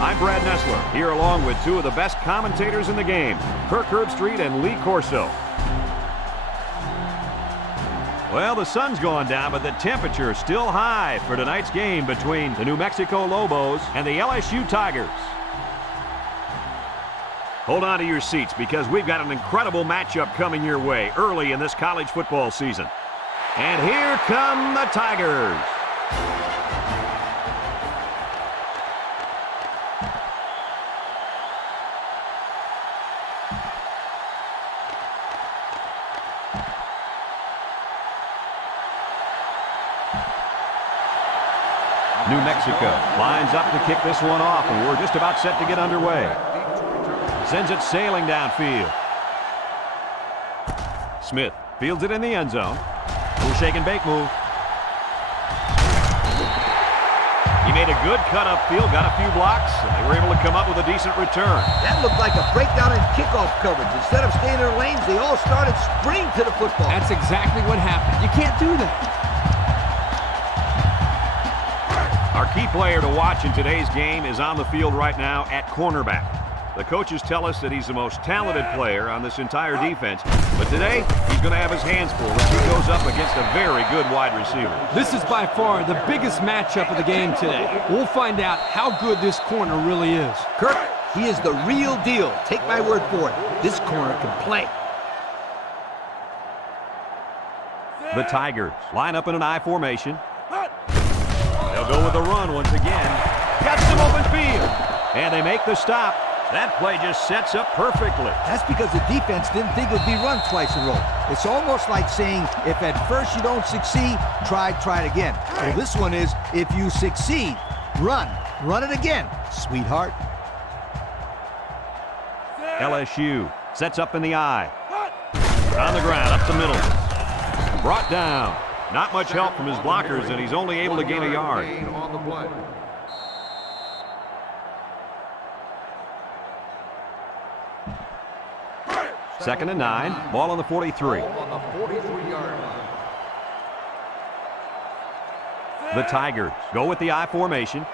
I'm Brad Nessler, here along with two of the best commentators in the game, Kirk Herbstreit and Lee Corso. Well, the sun's gone down, but the temperature is still high for tonight's game between the New Mexico Lobos and the LSU Tigers. Hold on to your seats because we've got an incredible matchup coming your way early in this college football season. And here come the Tigers. New Mexico lines up to kick this one off, and we're just about set to get underway. Sends it sailing downfield. Smith fields it in the end zone. Little shake and bake move. He made a good cut upfield, got a few blocks, and they were able to come up with a decent return. That looked like a breakdown in kickoff coverage. Instead of staying in their lanes, they all started sprinting to the football. That's exactly what happened. You can't do that. Our key player to watch in today's game is on the field right now at cornerback. The coaches tell us that he's the most talented player on this entire defense, but today he's going to have his hands full as he goes up against a very good wide receiver. This is by far the biggest matchup of the game today. We'll find out how good this corner really is. Kirk, he is the real deal. Take my word for it. This corner can play. The Tigers line up in an I formation. They'll go with the run once again. Got some open field. And they make the stop. That play just sets up perfectly. That's because the defense didn't think it would be run twice in a row. It's almost like saying, if at first you don't succeed, try it again. Well, this one is, if you succeed, run it again, sweetheart. LSU sets up in the eye. On the ground, up the middle. Brought down. Not much help from his blockers, and he's only able to gain a yard. Second and 9. Ball on the 43. The Tigers go with the I formation.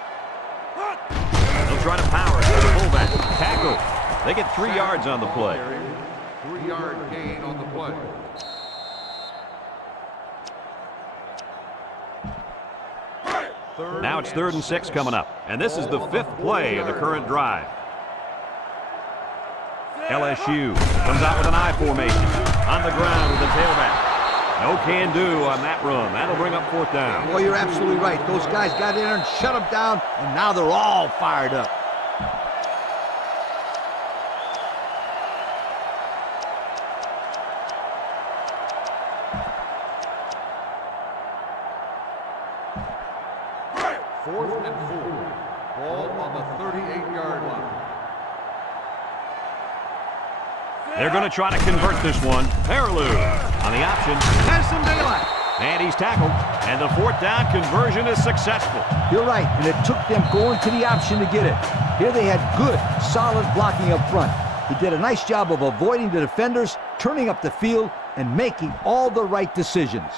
They'll try to power to the fullback. Tackle. They get 3 yards on the play. 3-yard gain on the play. Now it's 3rd and 6 coming up. And this is the 5th play of the current drive. LSU comes out with an I formation. On the ground with the tailback. No can do on that run. That'll bring up 4th down. Boy, you're absolutely right. Those guys got in there and shut them down, and now they're all fired up. Fourth and 4. Ball on the 38-yard line. They're going to try to convert this one. Peterson on the option. Has some daylight. And he's tackled. And the 4th down conversion is successful. You're right, and it took them going to the option to get it. Here they had good, solid blocking up front. He did a nice job of avoiding the defenders, turning up the field, and making all the right decisions.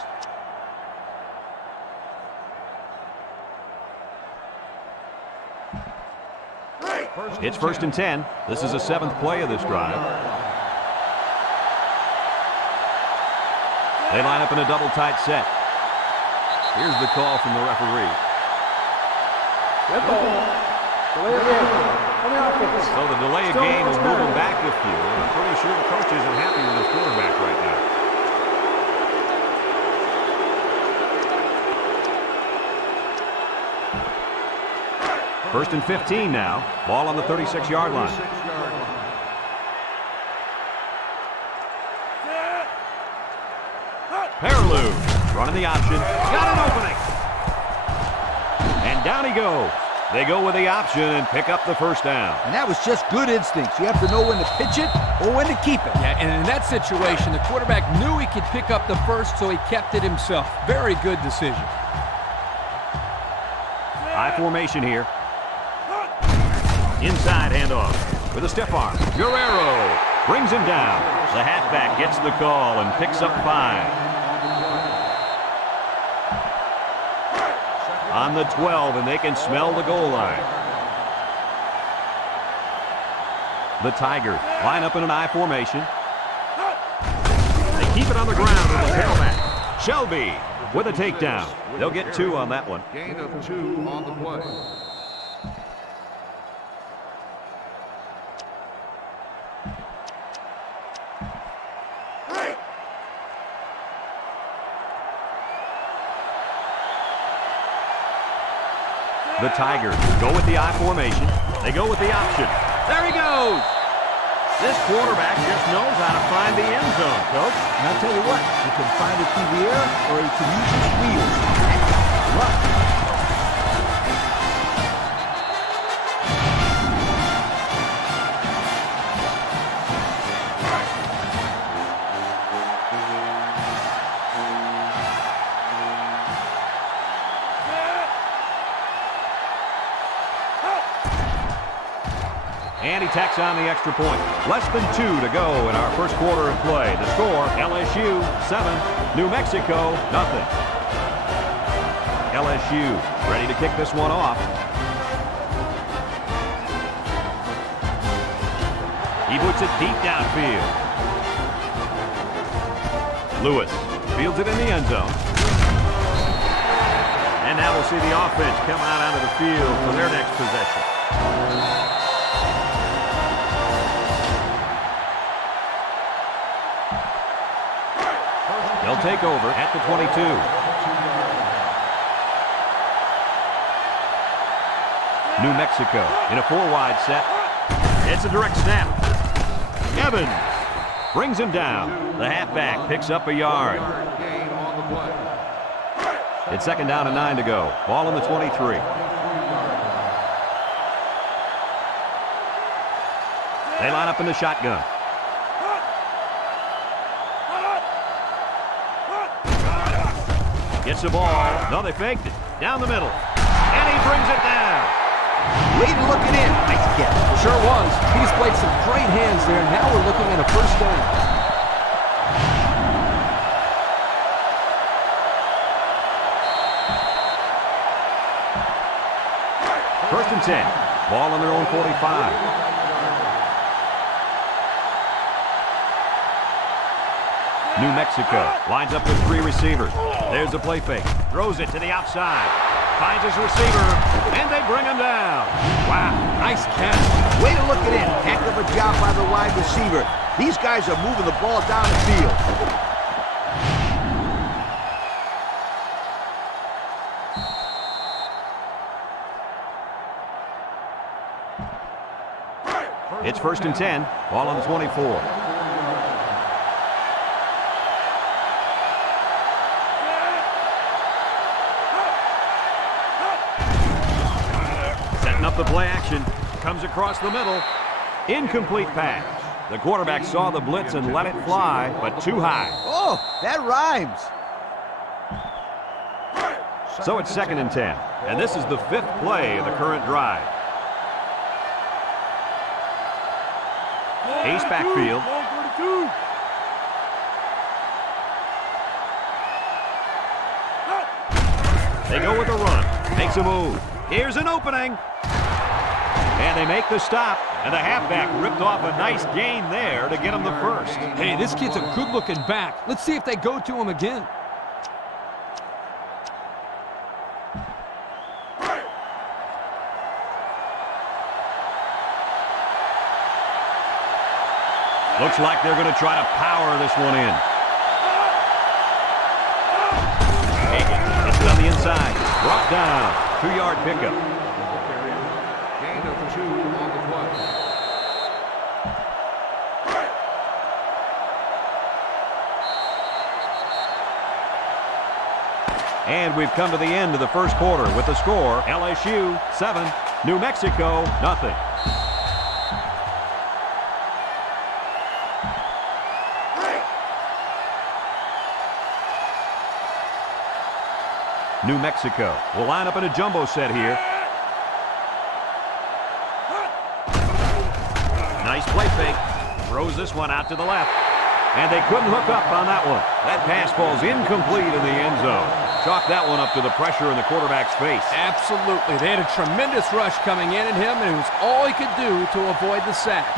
It's 1st and 10. This is the 7th play of this drive. They line up in a double tight set. Here's the call from the referee. So the delay of game will move him back a few. I'm pretty sure the coach isn't happy with his quarterback right now. First and 15 now. Ball on the 36-yard line. Peterson running the option. Got an opening. And down he goes. They go with the option and pick up the 1st down. And that was just good instincts. You have to know when to pitch it or when to keep it. Yeah, and in that situation, the quarterback knew he could pick up the 1st, so he kept it himself. Very good decision. I formation here. Inside handoff with a stiff arm. Guerrero brings him down. The halfback gets the call and picks up 5. On the 12, and they can smell the goal line. The Tigers line up in an I formation. They keep it on the ground with the tailback. Shelby with a takedown. They'll get 2 on that one. Gain of 2 on the play. The Tigers go with the I formation. They go with the option. There he goes. This quarterback just knows how to find the end zone, Coach. And I'll tell you what, he can find it through the air or he can use his wheels. That's luck. And he tacks on the extra point. Less than 2 to go in our first quarter of play. The score, LSU 7, New Mexico 0. LSU ready to kick this one off. He puts it deep downfield. Lewis fields it in the end zone. And now we'll see the offense come out onto the field for their next possession. They'll take over at the 22. New Mexico in a 4-wide set. It's a direct snap. Evans brings him down. The halfback picks up a yard. It's 2nd down and 9 to go. Ball on the 23. They line up in the shotgun. Gets the ball. No, they faked it. Down the middle. And he brings it down. Way to look it in. Nice catch. Sure was. He displayed some great hands there. Now we're looking at a first down. First and 10. Ball on their own 45. New Mexico lines up with 3 receivers. There's a play fake. Throws it to the outside. Finds his receiver, and they bring him down. Wow, nice catch. Way to look it in. Heck of a job by the wide receiver. These guys are moving the ball down the field. It's 1st and 10. Ball on the 24. Up the play action. Comes across the middle. Incomplete pass. The quarterback saw the blitz and let it fly, but too high. Oh, that rhymes. So it's 2nd and 10. And this is the 5th play of the current drive. Ace backfield. They go with a run. Makes a move. Here's an opening. And they make the stop. And the halfback ripped off a nice gain there to get him the first. Hey, this kid's a good-looking back. Let's see if they go to him again. Looks like they're going to try to power this one in. It's on the inside. Brought down. 2-yard pickup. Gain of 2 on the play. And we've come to the end of the first quarter with the score LSU 7, New Mexico nothing. New Mexico will line up in a jumbo set here. Nice play fake. Throws this one out to the left. And they couldn't hook up on that one. That pass falls incomplete in the end zone. Chalk that one up to the pressure in the quarterback's face. Absolutely. They had a tremendous rush coming in at him, and it was all he could do to avoid the sack.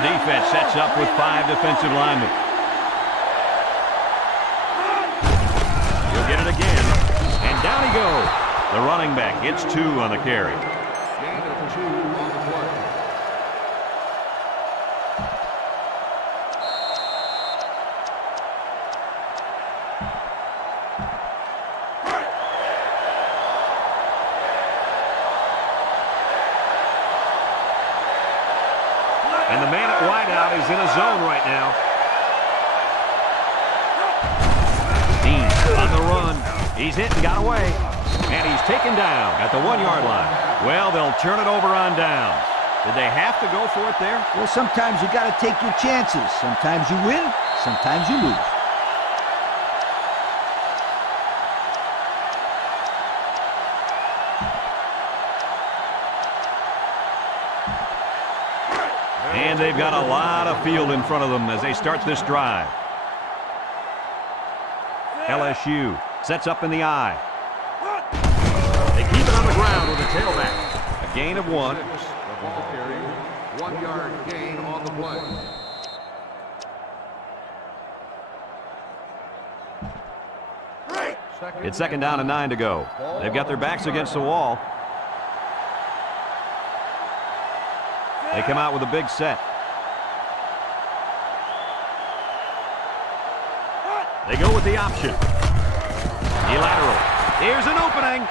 The defense sets up with 5 defensive linemen. He'll get it again. And down he goes. The running back gets 2 on the carry. Gain of 2 on the play. And the man at wideout is in a zone right now. Dean on the run. He's hit and got away. And he's taken down at the 1-yard line. Well, they'll turn it over on downs. Did they have to go for it there? Well, sometimes you got to take your chances. Sometimes you win, sometimes you lose. And they've got a lot of field in front of them as they start this drive. LSU sets up in the I. They keep it on the ground with a tailback. A gain of 1. The ball carrier, 1-yard gain on the play. It's 2nd down and 9 to go. They've got their backs against the wall. They come out with a big set. They go with the option. He lateral. Here's an opening.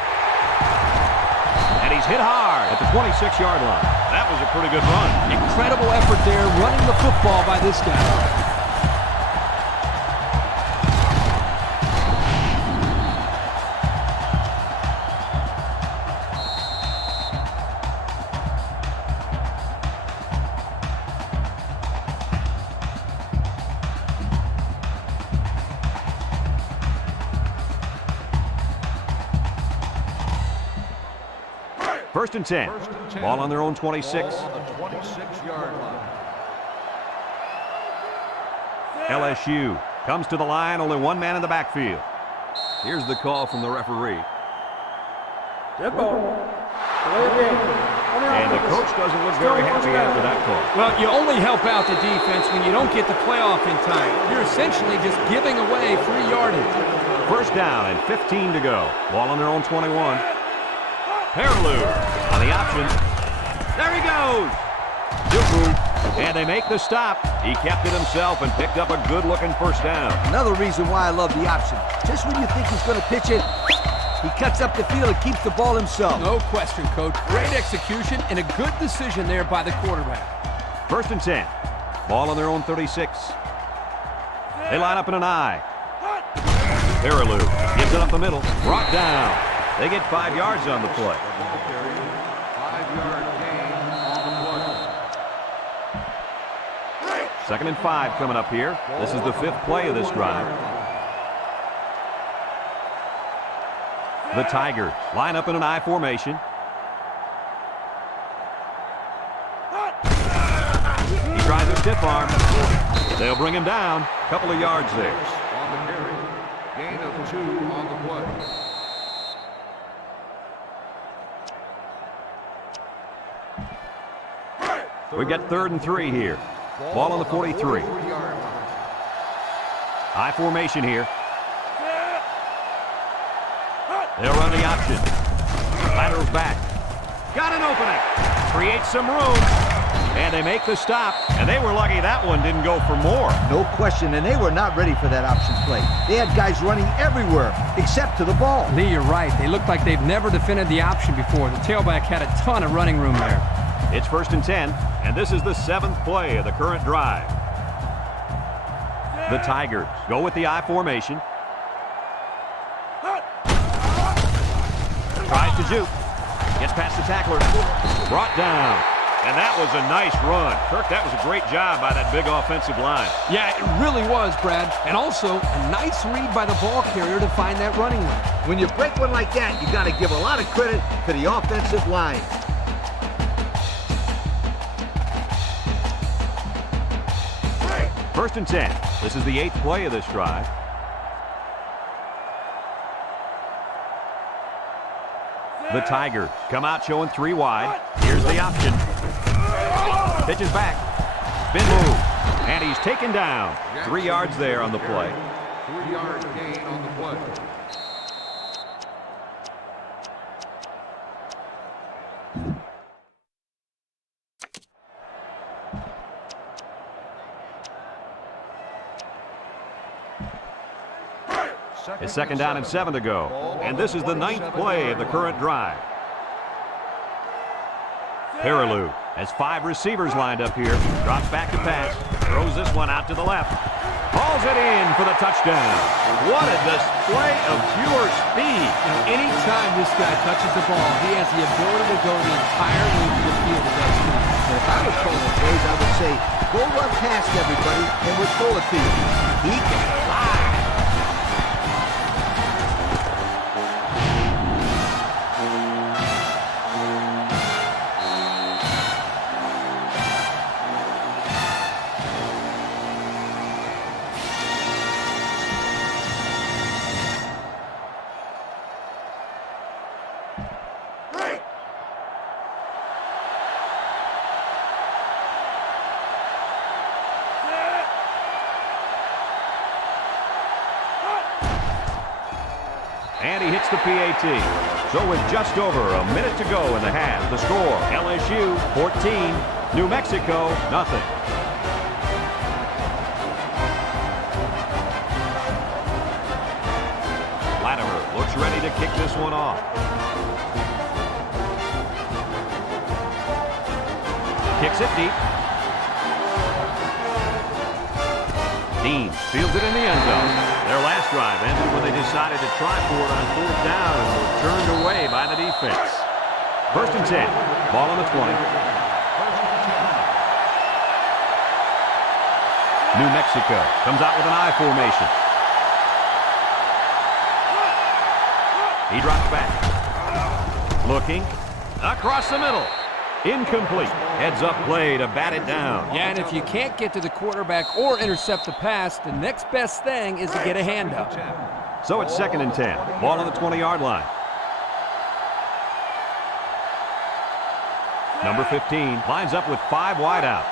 And he's hit hard at the 26-yard line. That was a pretty good run. Incredible effort there running the football by this guy. First and 10. Ball on their own 26. Ball on the 26-yard line. LSU comes to the line, only one man in the backfield. Here's the call from the referee. Dead ball. And the coach doesn't look very happy after that call. Well, you only help out the defense when you don't get the playoff in time. You're essentially just giving away free yardage. First down and 15 to go. Ball on their own 21. Peterson on the option. There he goes. And they make the stop. He kept it himself and picked up a good-looking first down. Another reason why I love the option. Just when you think he's going to pitch it, he cuts up the field and keeps the ball himself. No question, Coach. Great execution and a good decision there by the quarterback. First and 10. Ball on their own 36. They line up in an I. Peterson gets it up the middle. Brought down. They get 5 yards on the play. 5-yard gain on the play. Second and 5 coming up here. This is the 5th play of this drive. The Tigers line up in an I formation. He tries a stiff arm. They'll bring him down. A couple of yards there. On the carry. Gain of 2 on the play. We got 3rd and 3 here. Ball on the 43. I formation here. They'll run the option. Laterals back. Got an opening. Creates some room. And they make the stop. And they were lucky that one didn't go for more. No question, and they were not ready for that option play. They had guys running everywhere except to the ball. Lee, you're right. They look like they've never defended the option before. The tailback had a ton of running room there. It's first and 10, and this is the 7th play of the current drive. The Tigers go with the I formation. Tries to juke. Gets past the tackler. Brought down. And that was a nice run. Kirk, that was a great job by that big offensive line. Yeah, it really was, Brad. And also, a nice read by the ball carrier to find that running lane. When you break one like that, you got to give a lot of credit to the offensive line. First and 10. This is the 8th play of this drive. The Tigers come out showing 3 wide. Here's the option. Pitches back. Spin move. And he's taken down. 3 yards there on the play. 3-yard gain on the play. It's second down and 7 to go. And this is the 9th play of the current drive. Peterson has 5 receivers lined up here. Drops back to pass. Throws this one out to the left. Hauls it in for the touchdown. What a display of pure speed. Anytime this guy touches the ball, he has the ability to go the entire length of the field at that speed. And if I was calling plays, I would say, go run past everybody and we'll throw it to you. He can fly. And he hits the PAT. So with just over a minute to go in the half, the score, LSU 14, New Mexico nothing. one off. Kicks it deep. Dean fields it in the end zone. Their last drive ended when they decided to try for it on 4th down and were turned away by the defense. 1st and 10. Ball on the 20. New Mexico comes out with an I formation. He drops back. Looking. Across the middle. Incomplete. Heads-up play to bat it down. Yeah, and if you can't get to the quarterback or intercept the pass, the next best thing is to get a handout. So it's 2nd and 10. Ball on the 20-yard line. Number 15 lines up with 5 wide out.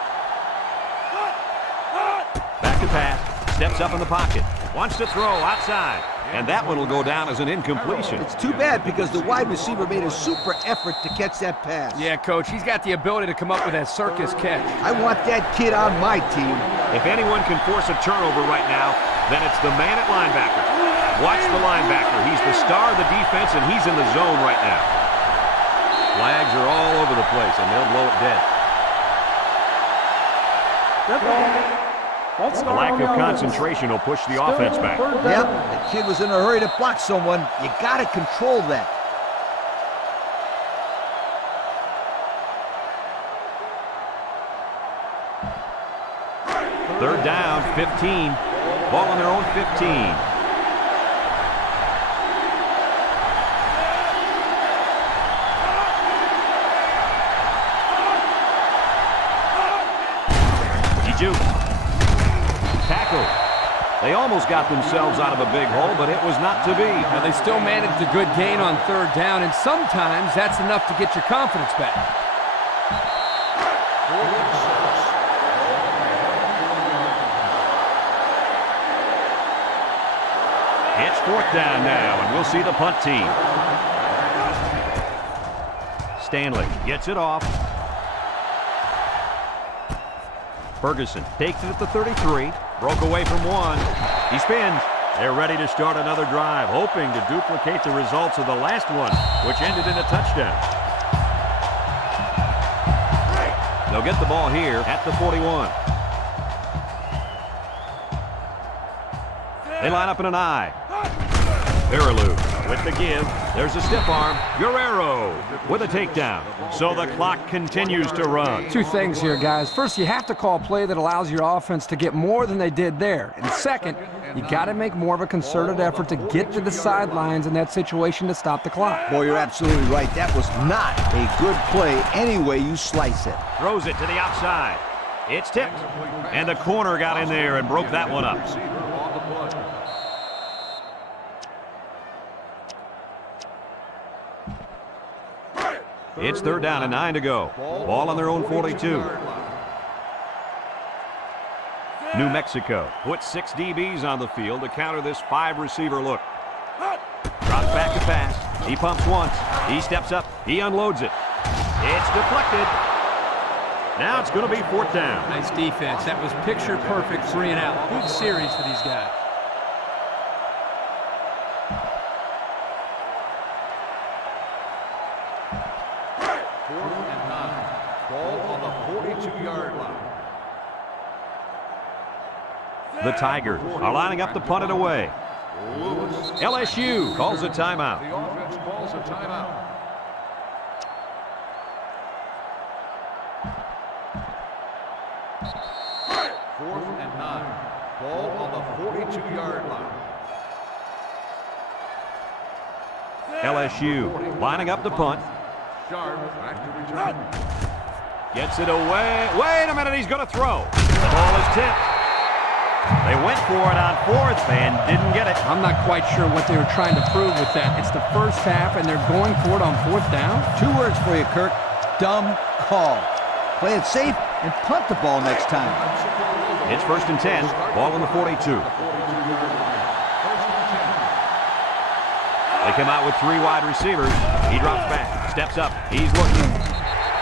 Back to pass. Steps up in the pocket. Wants to throw outside. And that one will go down as an incompletion. It's too bad because the wide receiver made a super effort to catch that pass. Yeah, Coach, he's got the ability to come up with that circus catch. I want that kid on my team. If anyone can force a turnover right now, then it's the man at linebacker. Watch the linebacker. He's the star of the defense, and he's in the zone right now. Flags are all over the place, and they'll blow it dead. Dead ball. A lack of concentration will push the offense back. Yep, the kid was in a hurry to block someone. You got to control that. Third down, 15. Ball on their own 15. Tackle. They almost got themselves out of a big hole, but it was not to be. Now, they still managed a good gain on 3rd down, and sometimes that's enough to get your confidence back. It's 4th down now, and we'll see the punt team. Stanley gets it off. Ferguson takes it at the 33. Broke away from one. He spins. They're ready to start another drive, hoping to duplicate the results of the last one, which ended in a touchdown. They'll get the ball here at the 41. They line up in an I. Baraloo with the give. There's a stiff arm. Guerrero with a takedown. So the clock continues to run. 2 things here, guys. First, you have to call a play that allows your offense to get more than they did there. And second, you got to make more of a concerted effort to get to the sidelines in that situation to stop the clock. Boy, you're absolutely right. That was not a good play any way you slice it. Throws it to the outside. It's tipped. And the corner got in there and broke that one up. It's 3rd down and 9 to go. Ball on their own 42. New Mexico puts 6 DBs on the field to counter this 5-receiver look. Drops back to pass. He pumps once. He steps up. He unloads it. It's deflected. Now it's going to be 4th down. Nice defense. That was picture perfect 3 and out. Good series for these guys. The Tigers are lining up to punt it away. LSU calls a timeout. The offense calls a timeout. Fourth and 9. Ball on the 42-yard line. LSU lining up to punt. Sharp back to return. Gets it away. Wait a minute, he's going to throw. The ball is tipped. They went for it on 4th and didn't get it. I'm not quite sure what they were trying to prove with that. It's the first half, and they're going for it on 4th down. 2 words for you, Kirk. Dumb call. Play it safe and punt the ball next time. It's 1st and 10. Ball on the 42. They come out with 3 wide receivers. He drops back, steps up. He's looking.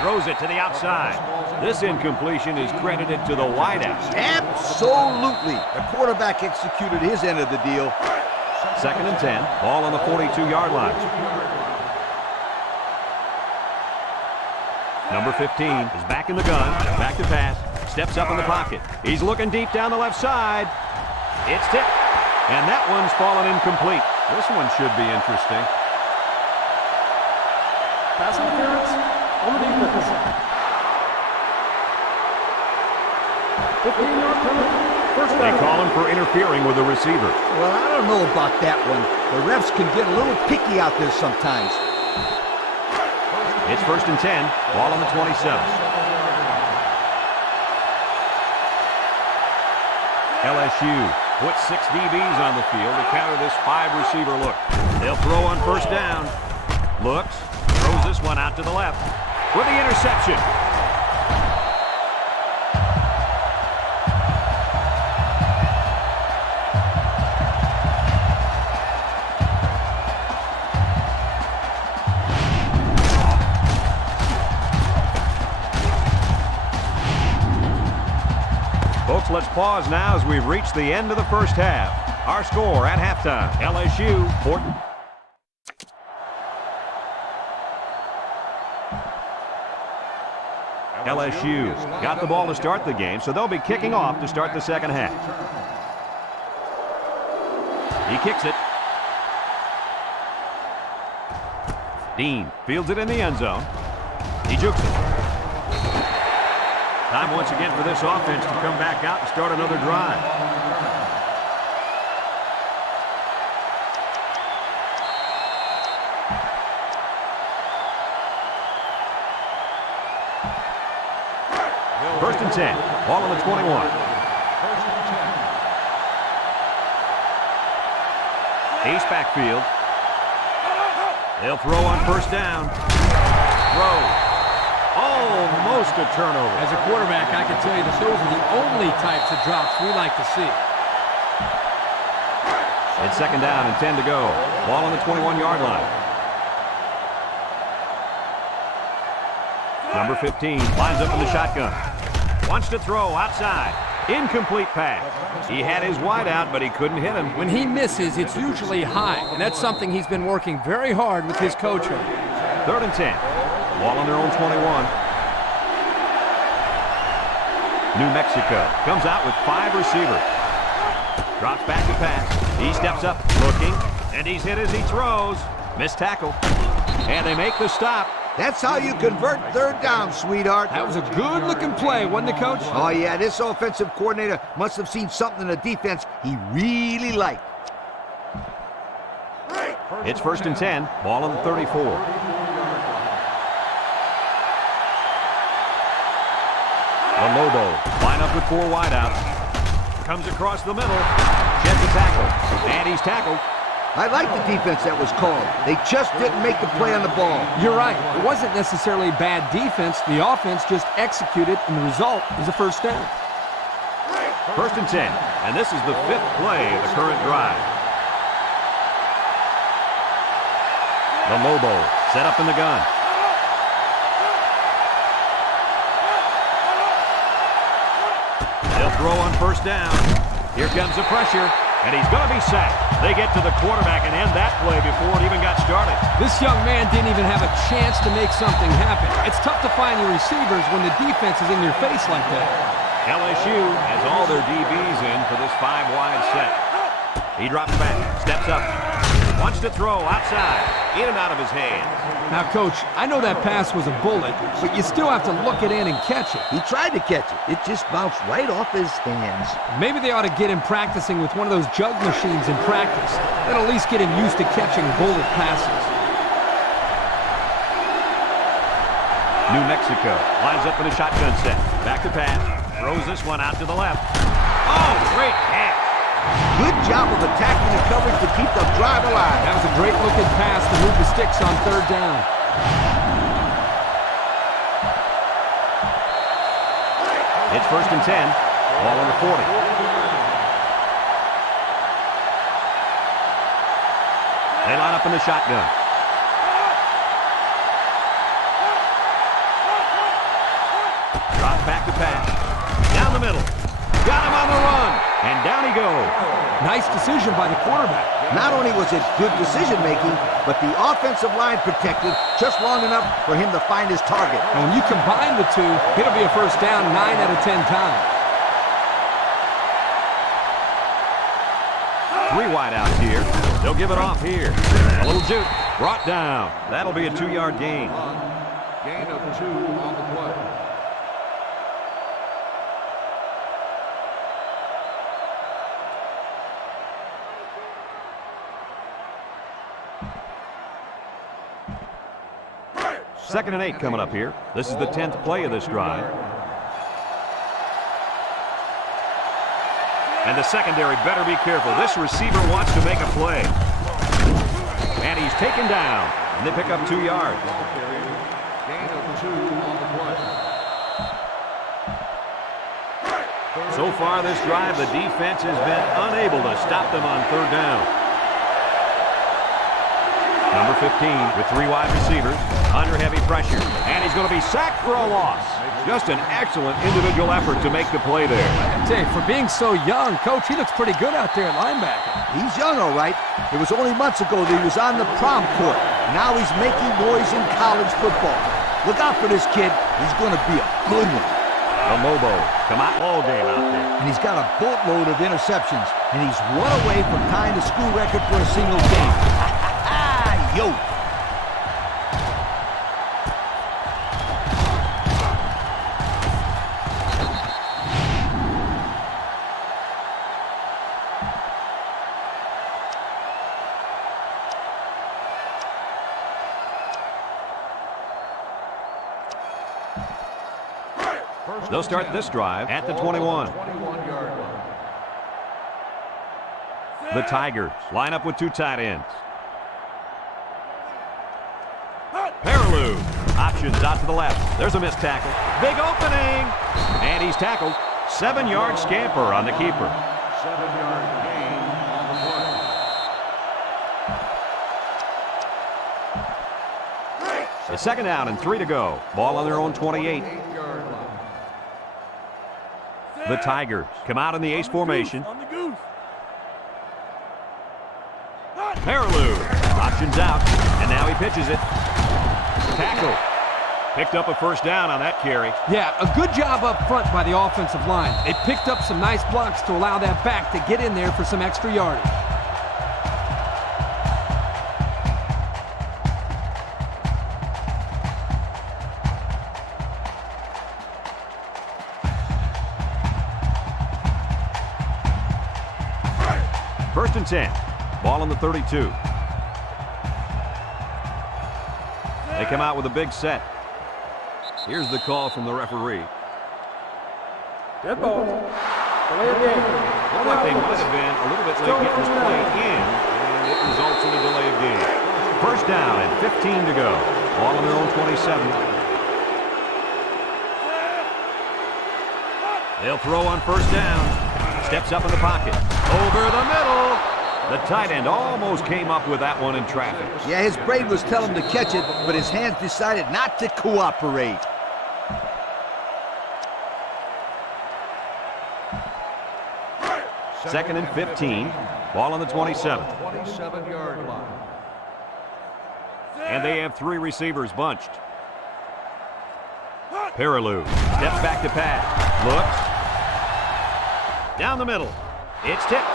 Throws it to the outside. This incompletion is credited to the wideout. Absolutely. The quarterback executed his end of the deal. 2nd and 10. Ball on the 42-yard line. Number 15 is back in the gun. Back to pass. Steps up in the pocket. He's looking deep down the left side. It's tipped. And that one's fallen incomplete. This one should be interesting. Pass interference on the defense. 15-yard penalty. First They down. call him for interfering with the receiver. Well, I don't know about that one. The refs can get a little picky out there sometimes. It's 1st and 10. Ball on the 27. LSU puts 6 DBs on the field to counter this 5-receiver look. They'll throw on 1st down. Looks. Throws this one out to the left. With the interception. Folks, let's pause now as we've reached the end of the first half. Our score at halftime, LSU 4. LSU got the ball to start the game, so they'll be kicking off to start the second half. He kicks it. Dean fields it in the end zone. He jukes it. Time once again for this offense to come back out and start another drive. First and 10. Ball on the 21. Ace backfield. They'll throw on 1st down. Throw. Almost a turnover. As a quarterback, I can tell you that those are the only types of drops we like to see. It's 2nd down and 10 to go. Ball on the 21-yard line. Number 15 lines up in the shotgun. Wants to throw outside. Incomplete pass. He had his wide out, but he couldn't hit him. When he misses, it's usually high, and that's something he's been working very hard with his coach on. 3rd and 10. Ball on their own 21. New Mexico comes out with 5 receivers. Drops back to pass. He steps up, looking, and he's hit as he throws. Missed tackle. And they make the stop. That's how you convert 3rd down, sweetheart. That was a good-looking play, wasn't it, Coach? Oh, yeah, this offensive coordinator must have seen something in the defense he really liked. It's 1st and 10. Ball on the 34. The Lobos line up with 4 wideouts. Comes across the middle. Gets a tackle. And he's tackled. I like the defense that was called. They just didn't make the play on the ball. You're right. It wasn't necessarily bad defense. The offense just executed, and the result is a 1st down. 1st and 10. And this is the 5th play of the current drive. The Lobos set up in the gun. They'll throw on 1st down. Here comes the pressure, and he's going to be sacked. They get to the quarterback and end that play before it even got started. This young man didn't even have a chance to make something happen. It's tough to find your receivers when the defense is in your face like that. LSU has all their DBs in for this 5-wide set. He drops back, steps up, wants to throw outside, in and out of his hands. Now, Coach, I know that pass was a bullet, but you still have to look it in and catch it. He tried to catch it. It just bounced right off his hands. Maybe they ought to get him practicing with one of those jug machines in practice. That'll at least get him used to catching bullet passes. New Mexico lines up in a shotgun set. Back to pass. Throws this one out to the left. Oh, great catch. Good job of attacking the coverage to keep the drive alive. That was a great-looking pass to move the sticks on 3rd down. It's 1st and 10. Ball on the 40. They line up in the shotgun. Drop back to pass. Down the middle. Got him on the run. And down he goes. Nice decision by the quarterback. Not only was it good decision-making, but the offensive line protected just long enough for him to find his target. And when you combine the two, it'll be a first down 9 out of 10 times. 3 wideouts here. They'll give it off here. A little juke. Brought down. That'll be a 2-yard gain. Gain of 2 on the play. Second and 8 coming up here. This is the 10th play of this drive. And the secondary better be careful. This receiver wants to make a play. And he's taken down. And they pick up 2 yards. Gain of 2 on the play. So far this drive, the defense has been unable to stop them on 3rd down. Number 15 with 3 wide receivers under heavy pressure. And he's going to be sacked for a loss. Just an excellent individual effort to make the play there. I tell you, for being so young, Coach, he looks pretty good out there at linebacker. He's young, all right. It was only months ago that he was on the prom court. Now he's making noise in college football. Look out for this kid. He's going to be a good one. The Lobo come out all game out there. And he's got a boatload of interceptions. And he's 1 away from tying the school record for a single game. Yo! They'll start this drive at the 21. 21-yard line. The Tigers line up with 2 tight ends. Peterson options out to the left. There's a missed tackle. Big opening. And he's tackled. 7-yard scamper on the keeper. 7-yard gain on the play. The 2nd down and 3 to go. Ball on their own 28. 8-yard line. The Tigers come out in the ace formation. Peterson options out. And now he pitches it. Tackle. Picked up a 1st down on that carry. Yeah, a good job up front by the offensive line. They picked up some nice blocks to allow that back to get in there for some extra yardage. First and 10. Ball on the 32. They come out with a big set. Here's the call from the referee. Dead ball. Delay of game. Looked like they might have been a little bit late getting this play in, and it results in a delay of game. First down and 15 to go. Ball on their own 27. They'll throw on 1st down. Steps up in the pocket. Over the middle. The tight end almost came up with that one in traffic. Yeah, his brain was telling him to catch it, but his hands decided not to cooperate. Second and 15. Ball on the 27. 27-yard line. And they have 3 receivers bunched. Peterson steps back to pass. Looks. Down the middle. It's tipped.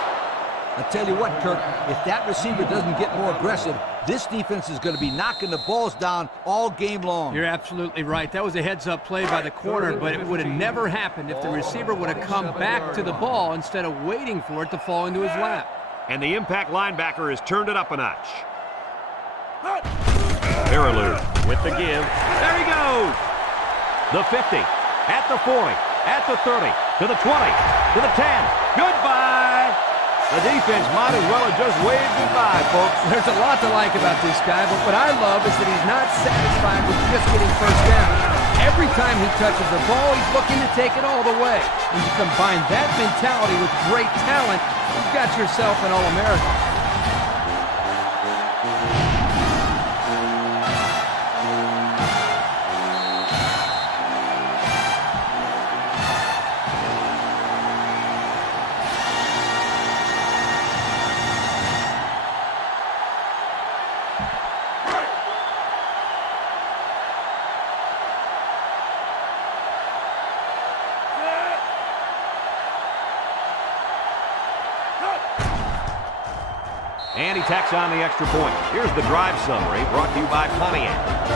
I tell you what, Kirk, if that receiver doesn't get more aggressive, this defense is going to be knocking the balls down all game long. You're absolutely right. That was a heads-up play by the corner, but it would have never happened if the receiver would have come back to the ball instead of waiting for it to fall into his lap. And the impact linebacker has turned it up a notch. Peterson with the give. There he goes. The 50, at the 40, at the 30, to the 20, to the 10. Goodbye. The defense might as well have just waved goodbye, folks. There's a lot to like about this guy, but what I love is that he's not satisfied with just getting 1st down. Every time he touches the ball, he's looking to take it all the way. When you combine that mentality with great talent, you've got yourself an All-American. And he tacks on the extra point. Here's the drive summary brought to you by Pontiac.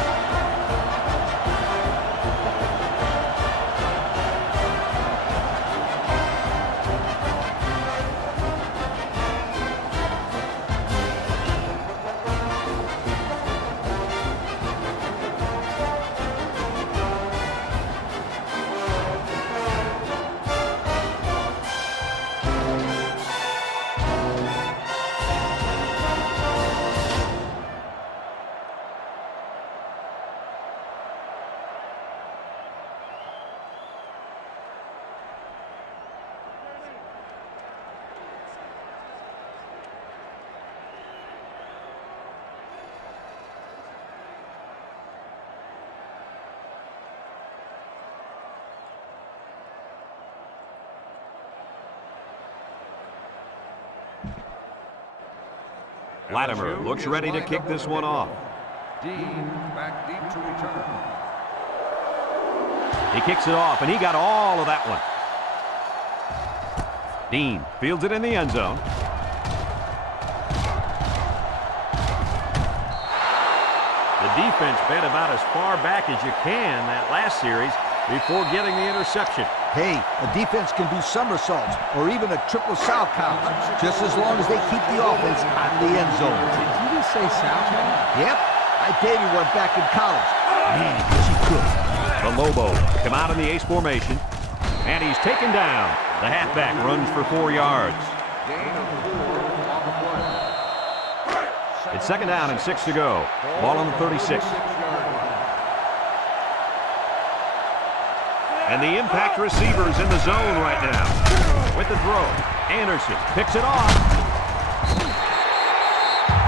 Latimer looks ready to kick this one off. Dean back deep to return. He kicks it off, and he got all of that one. Dean fields it in the end zone. The defense bent about as far back as you can that last series before getting the interception. Hey, a defense can do somersaults or even a triple sow count, just as long as they keep the offense out of the end zone. Did you just say South? Yep, I dated one back in college. Man, she could. The Lobo come out in the ace formation, and he's taken down. The halfback runs for 4 yards. Gain of 4 on the play. It's second down and 6 to go. Ball on the 36. And the impact receiver's in the zone right now. With the throw, Anderson picks it off.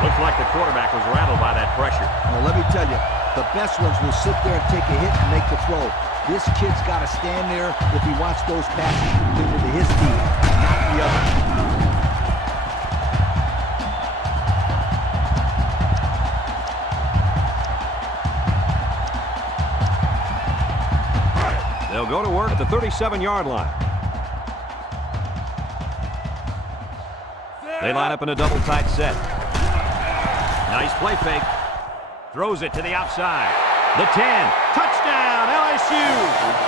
Looks like the quarterback was rattled by that pressure. Well, let me tell you, the best ones will sit there and take a hit and make the throw. This kid's got to stand there if he wants those passes completed to his team, not the other. They'll go to work at the 37-yard line. They line up in a double tight set. Nice play fake. Throws it to the outside. The 10. Touchdown, LSU!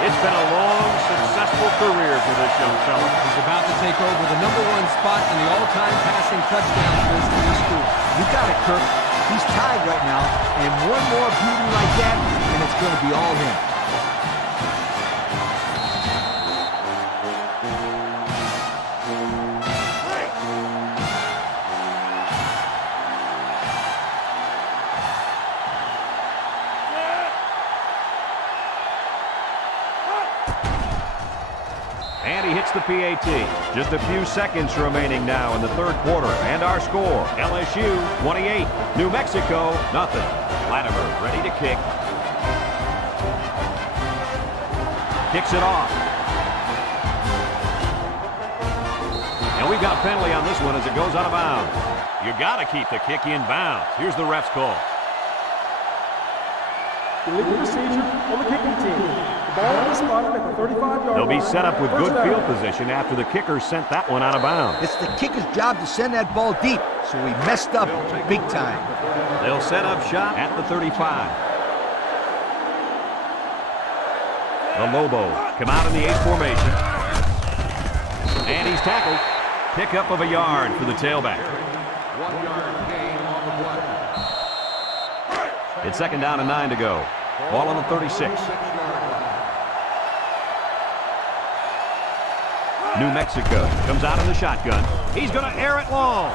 It's been a long, successful career for this young fella. He's about to take over the #1 spot in the all-time passing touchdowns list in the school. You got it, Kirk. He's tied right now, and one more beauty like that, and it's going to be all him. And he hits the PAT. Just a few seconds remaining now in the third quarter. And our score, LSU 28, New Mexico nothing. Latimer ready to kick. Kicks it off. And we've got a penalty on this one as it goes out of bounds. You got to keep the kick in bounds. Here's the ref's call. Illegal procedure on the kicking team. The ball is spotted at the 35-yard line. They'll be set up with good First field down. position after the kicker sent that one out of bounds. It's the kicker's job to send that ball deep, so we messed up big time. They'll set up shop at the 35. The Lobos come out in the ace formation. And he's tackled. Pickup of a yard for the tailback. 1 yard gain on the play. It's second down and 9 to go. Ball on the 36. New Mexico comes out in the shotgun. He's going to air it long.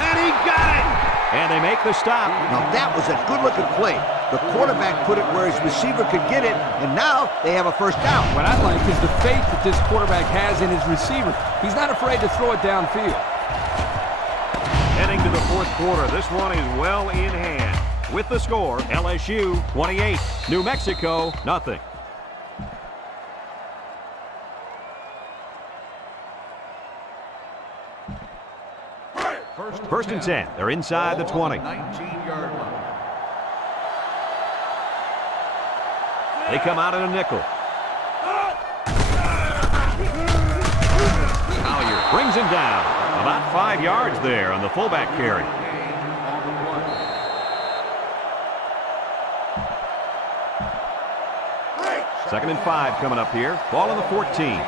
And he got it! And they make the stop. Now that was a good-looking play. The quarterback put it where his receiver could get it, and now they have a first down. What I like is the faith that this quarterback has in his receiver. He's not afraid to throw it downfield. Heading to the fourth quarter, this one is well in hand. With the score, LSU 28, New Mexico nothing. First and 10. They're inside the 20. 19-yard line. They come out in a nickel. Collier Brings him down. About 5 yards there on the fullback carry. Second and 5 coming up here. Ball on the 14.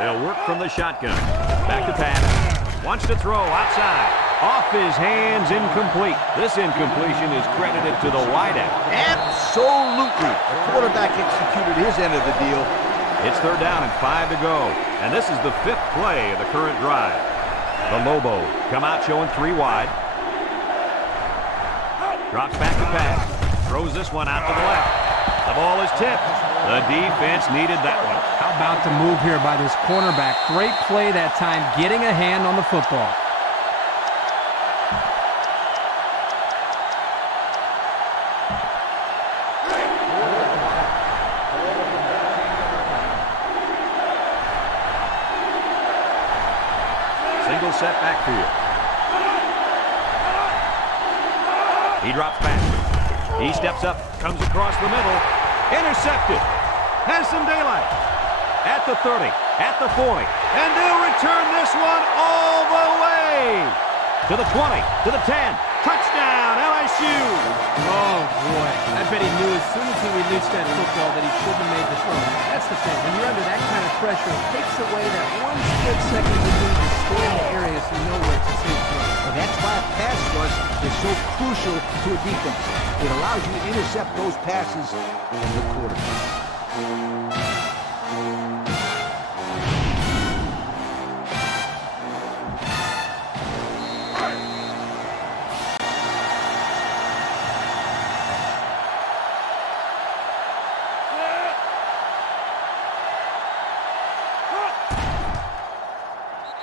They'll work from the shotgun. Back to pass. Wants to throw outside. Off his hands, incomplete. This incompletion is credited to the wideout. Absolutely. The quarterback executed his end of the deal. It's third down and 5 to go. And this is the 5th play of the current drive. The Lobos come out showing 3 wide. Drops back to pass. Throws this one out to the left. The ball is tipped. The defense needed that one. How about the move here by this cornerback? Great play that time, getting a hand on the football. Single set backfield. He drops back. He steps up, comes across the middle. Intercepted. Has some daylight. At the 30, at the 40. And they'll return this one all the way. To the 20, to the 10. Touchdown, LSU. Oh, boy. I bet he knew as soon as he released that football that he shouldn't have made the throw. That's the thing. When you're under that kind of pressure, it takes away that one split second you need to stay in the area so you know where it's a safe throw. And that's why a pass rush is so crucial to a defense. It allows you to intercept those passes in the quarterback.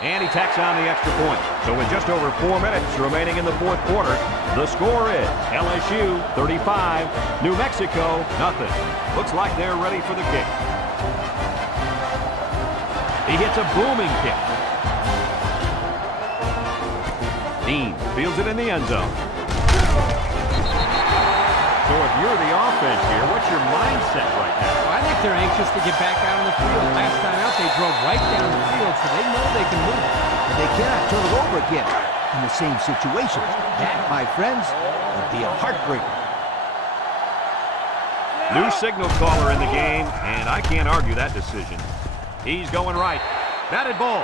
And he tacks on the extra point. So with just over 4 minutes remaining in the fourth quarter, the score is LSU 35, New Mexico nothing. Looks like they're ready for the kick. He hits a booming kick. Dean fields it in the end zone. So if you're the offense here, what's your mindset right now? Well, I think they're anxious to get back out on the field. Last time out, they drove right down the field, so they know they can move. And they cannot turn it over again in the same situation. That, my friends, would be a heartbreaker. New signal caller in the game, and I can't argue that decision. He's going right. Batted ball.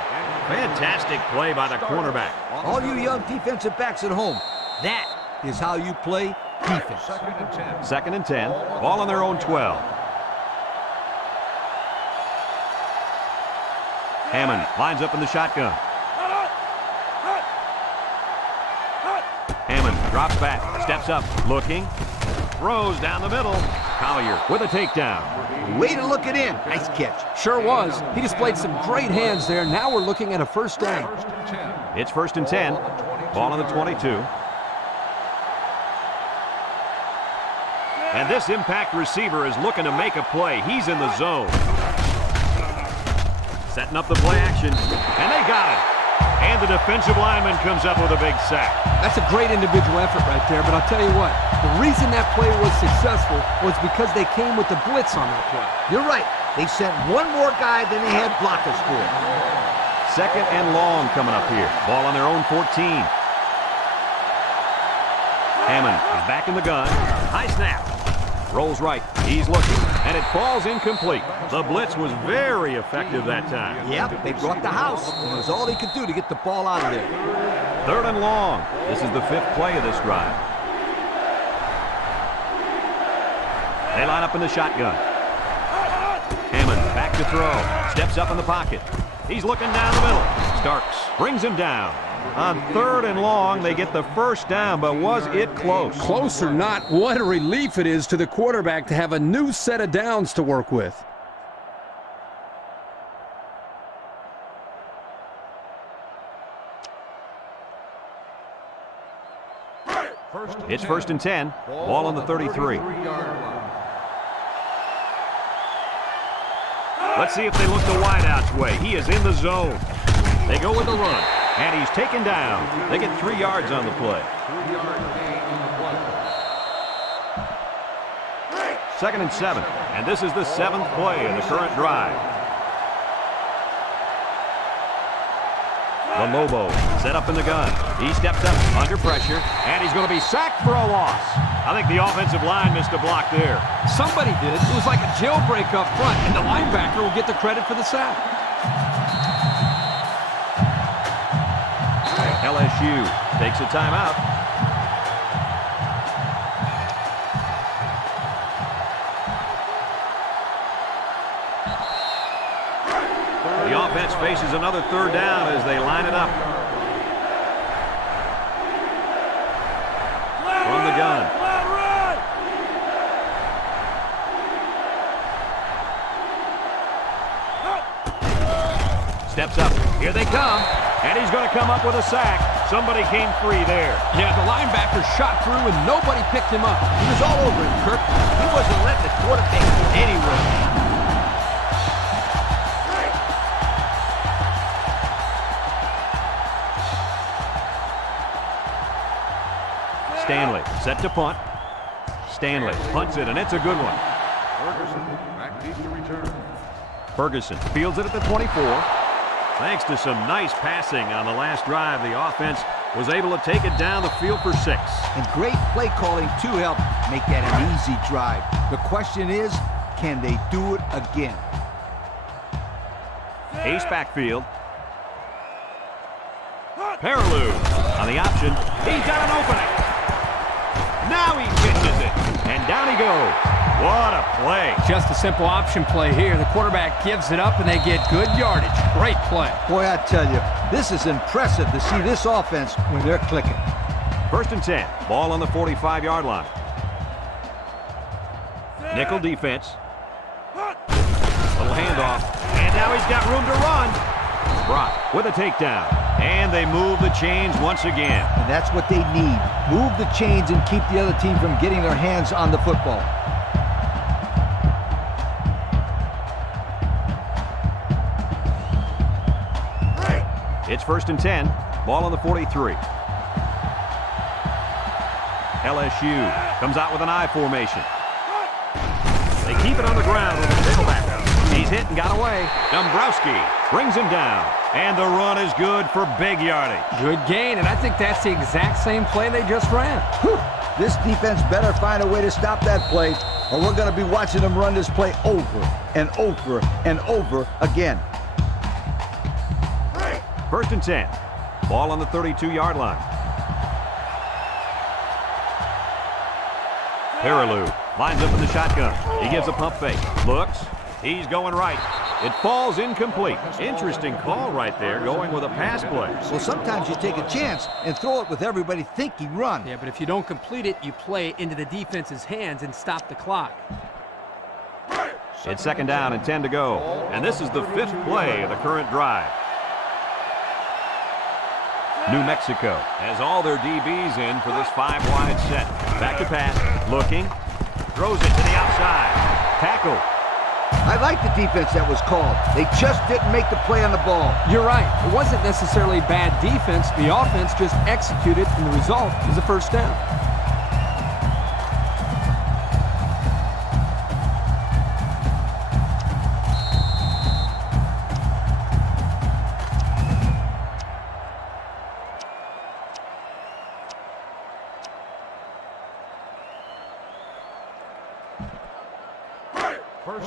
Fantastic play by the cornerback. All you young defensive backs at home, that is how you play defense. Second and 10. Ball on their own 12. Hammond lines up in the shotgun. Hammond drops back, steps up, looking, throws down the middle. Collier with a takedown. Way to look it in. Nice catch. Sure was. He displayed some great hands there. Now we're looking at a first down. It's first and 10. Ball on the 22. And this impact receiver is looking to make a play. He's in the zone. Setting up the play action. And they got it. And the defensive lineman comes up with a big sack. That's a great individual effort right there, but I'll tell you what, the reason that play was successful was because they came with the blitz on that play. You're right. They sent one more guy than they had blockers for. Second and long coming up here. Ball on their own 14. Hammond is back in the gun. High snap. Rolls right. He's looking. And it falls incomplete. The blitz was very effective that time. Yep, they brought the house. And it was all they could do to get the ball out of there. Third and long. This is the 5th play of this drive. They line up in the shotgun. Hammond back to throw. Steps up in the pocket. He's looking down the middle. Starks brings him down. On third and long, they get the first down, but was it close? Close or not, what a relief it is to the quarterback to have a new set of downs to work with. It's first and 10. Ball on the 33. Let's see if they look the wideout's way. He is in the zone. They go with the run, and he's taken down. They get 3 yards on the play. Second and 7. And this is the 7th play of the current drive. The Lobo set up in the gun. He steps up under pressure, and he's going to be sacked for a loss. I think the offensive line missed a block there. Somebody did. It was like a jailbreak up front, and the linebacker will get the credit for the sack. LSU takes a timeout. The offense faces another 3rd down as they line it up. From the gun. Steps up. Here they come. And he's going to come up with a sack. Somebody came free there. Yeah, the linebacker shot through and nobody picked him up. He was all over him, Kirk. He wasn't letting the quarterback go anywhere. Stanley set to punt. Stanley punts it, and it's a good one. Ferguson back deep to return. Ferguson fields it at the 24. Thanks to some nice passing on the last drive, the offense was able to take it down the field for 6. And great play calling to help make that an easy drive. The question is, can they do it again? Ace backfield. Peterson on the option. He's got an opening. Now he pitches it, and down he goes. What a play. Just a simple option play here. The quarterback gives it up, and they get good yardage. Great play. Boy, I tell you, this is impressive to see this offense when they're clicking. 1st and 10. Ball on the 45-yard line. Nickel defense. Little handoff, and now he's got room to run. Brock with a takedown, and they move the chains once again. And that's what they need. Move the chains and keep the other team from getting their hands on the football. It's 1st and 10. Ball on the 43. LSU comes out with an I formation. They keep it on the ground with a nickelback. He's hit and got away. Dombrowski brings him down. And the run is good for big yardage. Good gain, and I think that's the exact same play they just ran. Whew. This defense better find a way to stop that play, or we're going to be watching them run this play over and over and over again. 1st and 10. Ball on the 32-yard line. Peterson lines up in the shotgun. He gives a pump fake. Looks. He's going right. It falls incomplete. Interesting call right there, going with a pass play. Well, sometimes you take a chance and throw it with everybody thinking run. Yeah, but if you don't complete it, you play it into the defense's hands and stop the clock. It's 2nd down and 10 to go. And this is the 5th play of the current drive. New Mexico has all their DBs in for this 5-wide set. Back to pass. Looking. Throws it to the outside. Tackle. I like the defense that was called. They just didn't make the play on the ball. You're right. It wasn't necessarily bad defense. The offense just executed, and the result is a 1st down.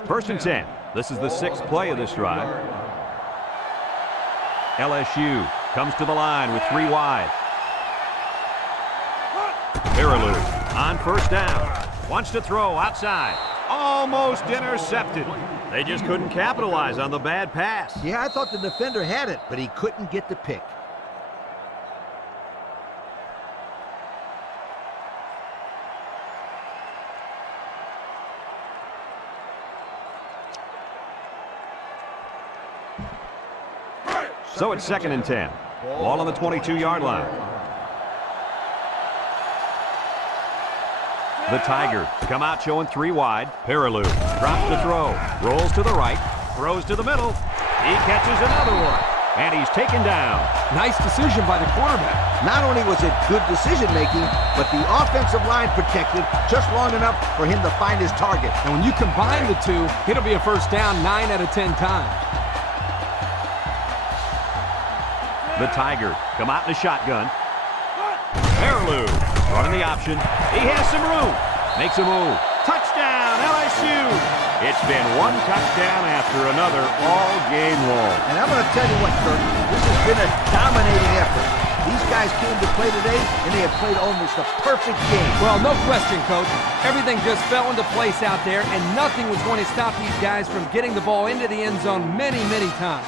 First and 10. This is the 6th play of this drive. LSU comes to the line with 3 wide. Peterson on 1st down. Wants to throw outside. Almost intercepted. They just couldn't capitalize on the bad pass. Yeah, I thought the defender had it, but he couldn't get the pick. So it's 2nd and 10. Ball on the 22-yard line. The Tigers come out showing 3 wide. Peterson drops the throw. Rolls to the right. Throws to the middle. He catches another one. And he's taken down. Nice decision by the quarterback. Not only was it good decision-making, but the offensive line protected just long enough for him to find his target. And when you combine the two, it'll be a first down 9 out of 10 times. The Tigers come out in the shotgun. Fairlew running the option. He has some room. Makes a move. Touchdown, LSU. It's been one touchdown after another all game long. And I'm going to tell you what, Kurt, this has been a dominating effort. These guys came to play today, and they have played almost a perfect game. Well, no question, Coach. Everything just fell into place out there, and nothing was going to stop these guys from getting the ball into the end zone many, many times.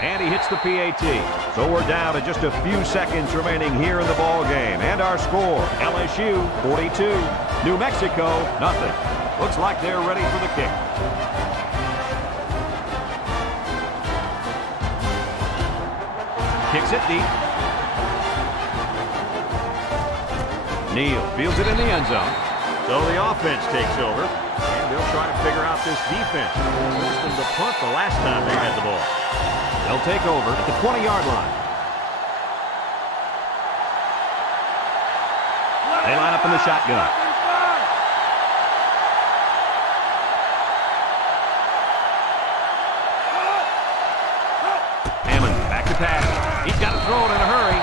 And he hits the PAT. So we're down to just a few seconds remaining here in the ball game. And our score, LSU 42, New Mexico nothing. Looks like they're ready for the kick. Kicks it deep. Neal fields it in the end zone. So the offense takes over. And they'll try to figure out this defense. Forced them to punt the last time they had the ball. They'll take over at the 20-yard line. They line up in the shotgun. Hammond back to pass. He's got to throw it in a hurry.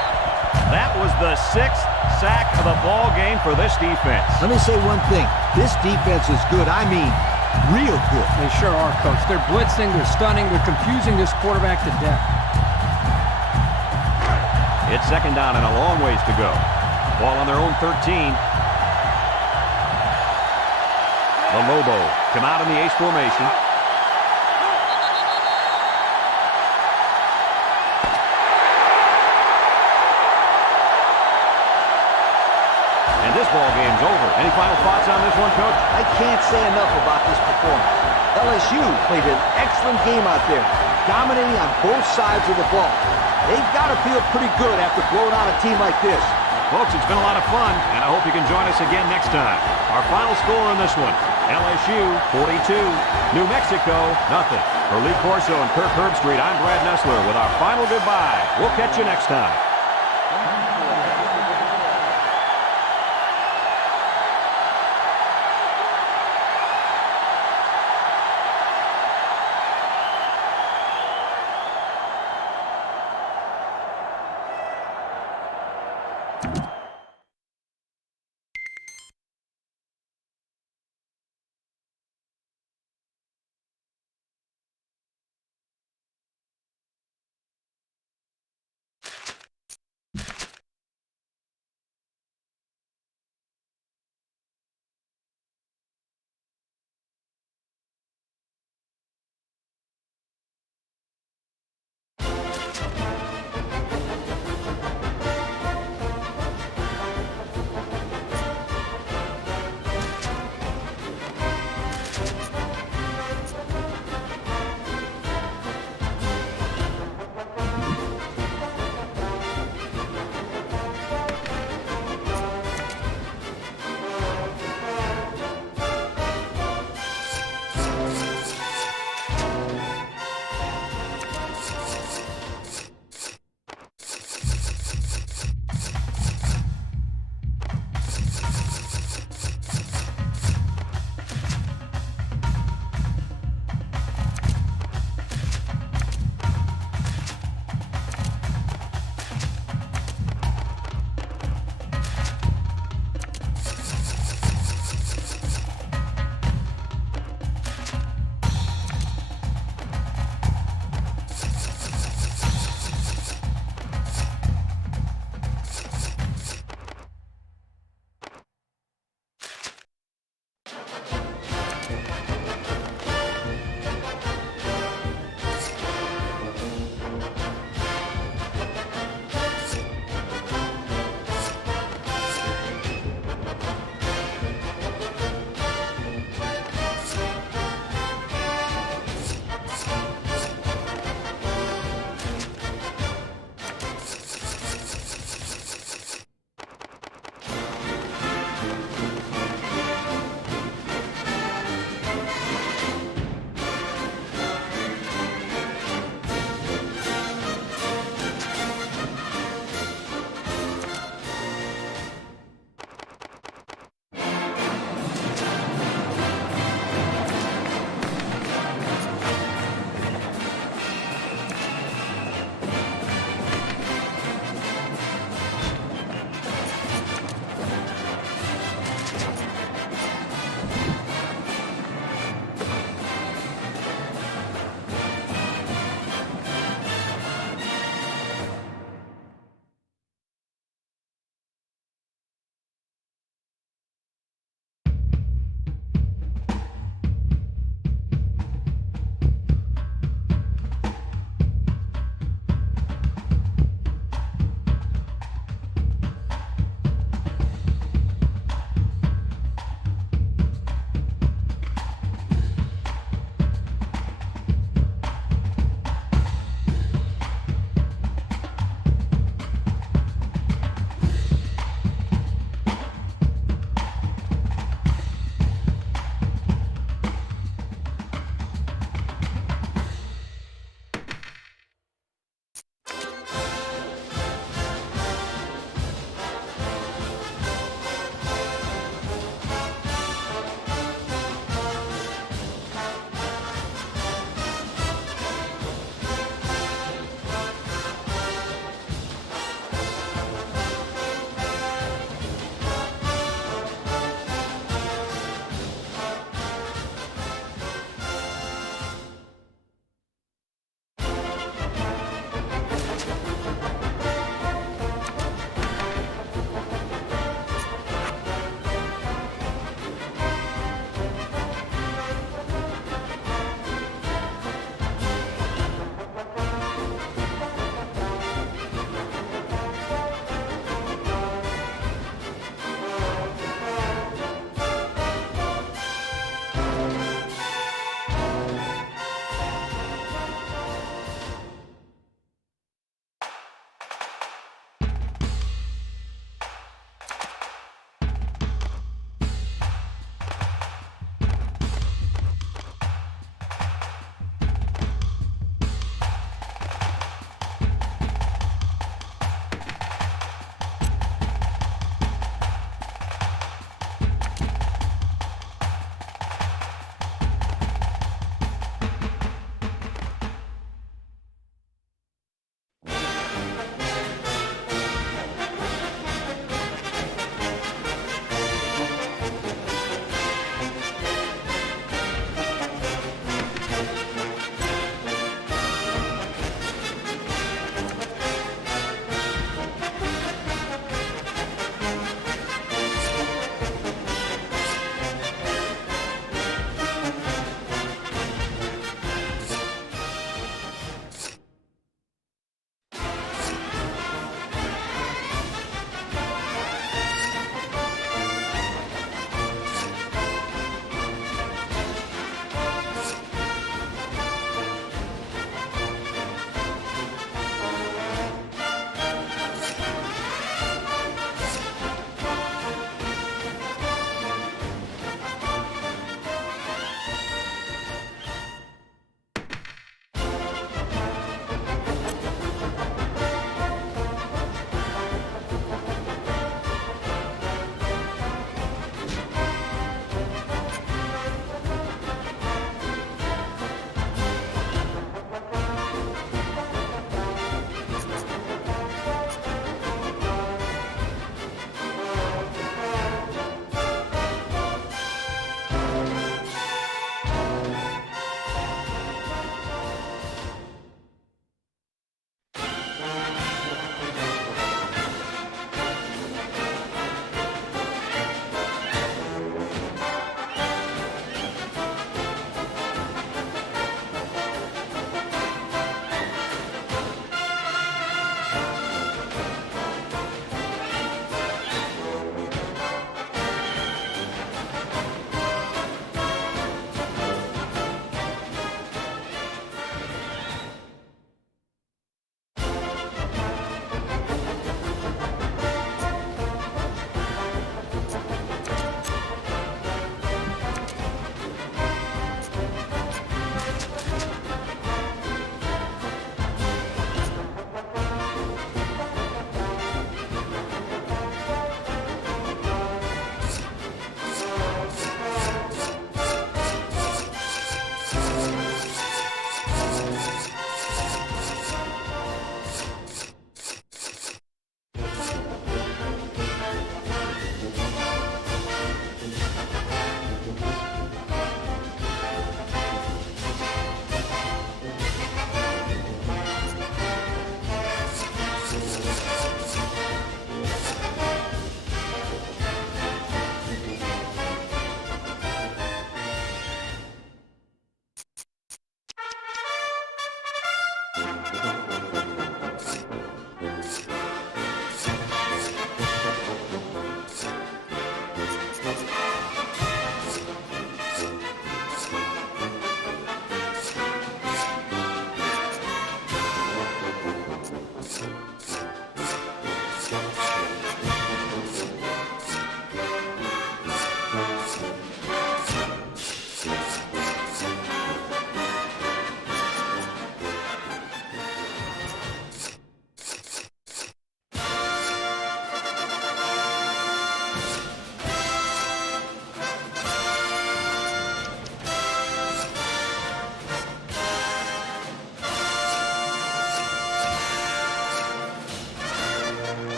That was the 6th sack of the ball game for this defense. Let me say one thing. This defense is good. I mean, real good. They sure are, Coach. They're blitzing, they're stunning, they're confusing this quarterback to death. It's second down and a long ways to go. Ball on their own 13. The Lobo come out in the ace formation. And this ball game's over. Any final thoughts on this one, Coach? I can't say enough about this performance. LSU played an excellent game out there, dominating on both sides of the ball. They've got to feel pretty good after blowing out a team like this. Folks, it's been a lot of fun, and I hope you can join us again next time. Our final score in this one, LSU 42, New Mexico nothing. For Lee Corso and Kirk Herbstreit, I'm Brad Nessler with our final goodbye. We'll catch you next time. You